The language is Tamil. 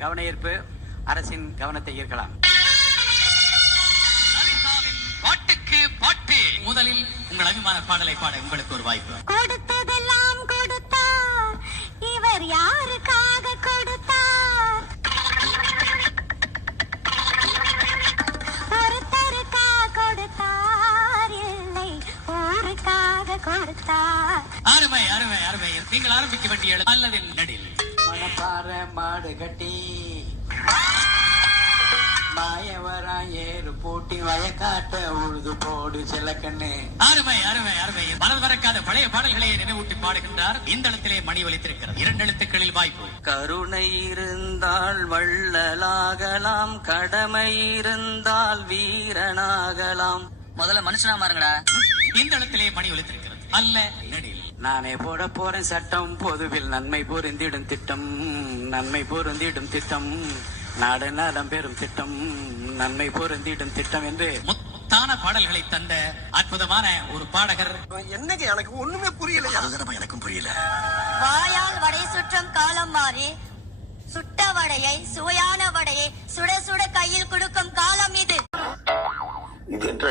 கவன ஈர்ப்பு அரசின் கவனத்தை ஈர்க்கலாம். பாட்டுக்கு பாட்டு. முதலில் உங்கள் அபிமான பாடலை பாட உங்களுக்கு ஒரு வாய்ப்பு. கொடுத்ததெல்லாம் கொடுத்தார், இவர் யாருக்காக கொடுத்தார்? ஒருத்தருக்கா கொடுத்தார், இல்லை ஊருக்காக கொடுத்தார். அருமை அருமை அருமை. நீங்கள் ஆரம்பிக்க வேண்டிய அல்லதின் நடில். மணப்பாற மாடு கட்டி மாயவரா ஏறு போட்டி வயக்காட்ட உழுது போடு செல்லக்கண்ணு. அருமை அருமை அருமை. மனது மறக்காத பழைய பாடல்களை நினைவூட்டி பாடுகின்றார். இந்த எழுத்திலே மணி ஒலித்திருக்கிறது. 2 எழுத்துக்களில் வாய்ப்பு. கருணை இருந்தால் வள்ளலாகலாம், கடமை இருந்தால் வீரனாகலாம். முதல்ல மனுஷனா மாறுங்கடா. இந்த எழுத்திலே மணி ஒலித்திருக்கிறது. அல்ல நடில். நானே போட போறேன் சட்டம், பொதுவில் நன்மை பொருந்திடும் திட்டம், நன்மை பொருந்திடும் திட்டம், நாடு நலம் பெறும் திட்டம், நன்மை பொருந்திடும் திட்டம் என்று முத்தான பாடல்களை தந்த அற்புதமான ஒரு பாடகர். என்னங்க எனக்கு ஒண்ணுமே புரியல. எனக்கும் புரியல. வாயால் வடை சுற்றும் காலம் மாறி, சுட்ட வடையை சுவையான வடையை சுட சுட கையில் கொடுக்கும் காலம் இது. இது என்ற